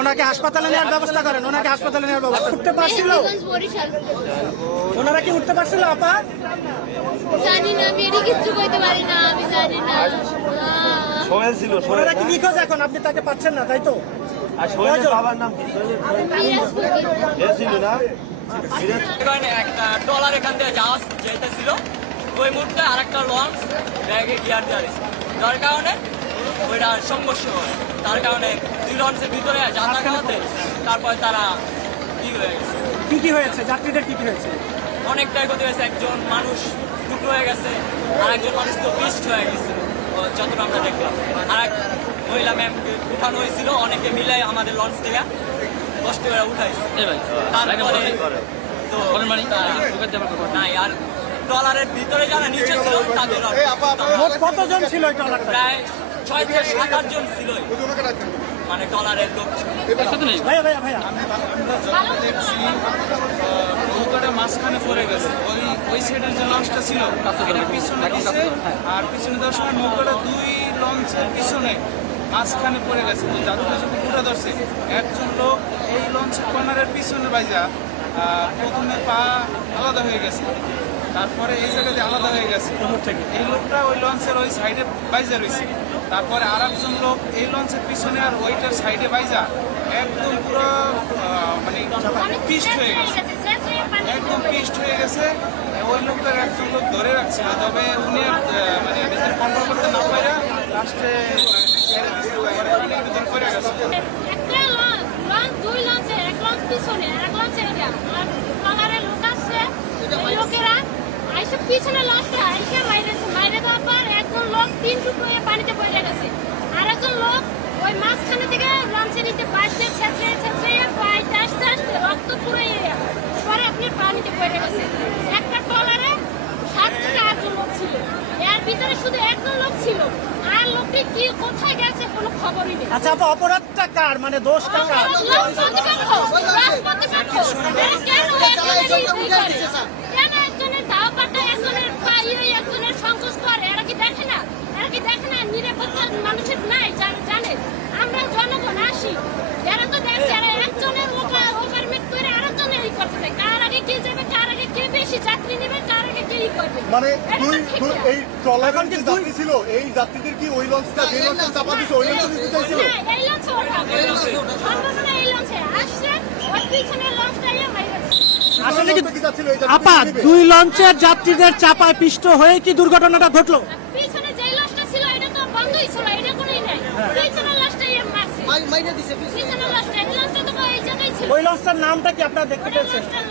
ওনাকে হাসপাতালে নেওয়ার ব্যবস্থা করেন, ওনাকে হাসপাতালে নেওয়ার ব্যবস্থা উঠতে পারছিল? ওনারা কি উঠতে পারছিল আপা? জানি না, আমি এটি কিচ্ছু কইতে পারি না, আমি জানি না। ওনারা কি নিখোঁজ এখন? আপনি তাকে পাচ্ছেন না, তাই তো? বাবার নাম কি? একটা ট্রলার এখান থেকে জাহাজ যেতেছিল, ওই মুহূর্তে আর একটা লঞ্চ ব্যাগে গিয়ার দেওয়া যার কারণে ওইটা সংঘর্ষ হয়। তার কারণে দুই লঞ্চের ভিতরে যাতায়াতে তারপরে তারা কি হয়ে গেছে। কি হয়েছে? যাত্রীদের কি হয়েছে? অনেকটাই ক্ষতি হয়েছে। একজন মানুষ টুকরো হয়ে গেছে, আর একজন মানুষ তো পিষ্ট হয়ে গেছে যতটা আমরা দেখলাম। আর এক মহিলা ম্যাম উঠানো হয়েছিল, অনেকে মিলে আমাদের লঞ্চ থেকে কষ্ট করে উঠাইছে। তারপরে তো নাই, আর ট্রলারের ভিতরে যারা নিচে ছিল তাদের কতজন ছিল? প্রায় 6-7-8 জন ছিল, মানে ট্রলারের লোক ছিল। নৌকাটা মাঝখানে পড়ে গেছে, ওই সাইডের যে লঞ্চটা ছিল এটা পিছনে দিছে, আর পিছনে দেওয়ার সময় নৌকাটা দুই লঞ্চের পিছনে মাঝখানে পড়ে গেছে। তো যাত্রীরা যখন উঠে ধরছে, একজন লোক এই লঞ্চের কর্নারের পিছনে বাইজা প্রথমে পা আলাদা হয়ে গেছে, তারপরে এই জায়গাতে আলাদা হয়ে গেছে। এই লোকটা ওই লঞ্চের ওই সাইডে বাইজা রয়েছে। তারপরে আর একজন লোক এই লঞ্চের পিছনে আর ওইটার সাইডে বাইজা একদম পুরো মানে পিষ্ট হয়ে গেছে, একদম পিষ্ট হয়ে গেছে। ওই লোকটার একজন লোক ধরে রাখছিল, তবে উনি মানে নিজের কন্ট্রোল করতে না পারে লাস্টে করে গেছে। দুই লঞ্চের এক লঞ্চ পিছনে আর এক লঞ্চের ট্রলারের লোক আসছে, ওই লোকেরা আইসব পিছনে লঞ্চটা আইসে মাইরে দেওয়ার পর একজন লোক 3 টুকরো হয়ে পানিতে পড়ে গেছে। আর একজন লোক ওই মাঝখানে থেকে লঞ্চের নিচে বাঁচতে ছেঁচড়ে পাইতে আস্তে আস্তে রক্ত পুরো পরে আপনি পানিতে পড়ে গেছে। একটা ট্রলারে 7 থেকে 8 জন লোক ছিল, এর ভিতরে শুধু একজন লোক ছিল, আর লোকটি কি কোথায় গেছে কোনো খবরই নেই। আচ্ছা আপা, অপরাধটা কার? মানে দোষটা কার? কেন একজনের দাও পাটা, একজনের পাই, একজনের সংকোচ করে? এরা কি দেখে না? এরা কি দেখে না নিরাপত্তা মানুষের নাই? জানে আমরা জনগণ আসি, এরা তো দেখছে এরা একজনের ওভার মিট করে আরেকজনের ই করতে চায়। কার আগে কে যাবে, কার আগে কে বেশি যাত্রী নেবে, কার আগে কে ই করবে। মানে এই ট্রলার যে যাত্রী ছিল, এই যাত্রীদের কি ওই লঞ্চটা যে লঞ্চে চাপা দিয়েছে ওই লঞ্চে দিতে চাইছিল? না, এই লঞ্চে ওঠা, সর্বপ্রথমে এই লঞ্চে আসছে, ওর পিছনের লঞ্চটাই মাইরে আসলে কি আপা, দুই লঞ্চের যাত্রীদের চাপায় পিষ্ট হয়ে কি দুর্ঘটনাটা ঘটলো? পিছনে যে লঞ্চটা ছিল এটা তো বন্ধই ছিল, এটা কোনোই নাই। পিছনের লঞ্চটাই মারছে, পিছনের লঞ্চটা, এই লঞ্চটা তো এই জায়গায় ছিল। ওই লঞ্চটার নামটা কি আপনারা দেখতে পেয়েছেন? লঞ্চটার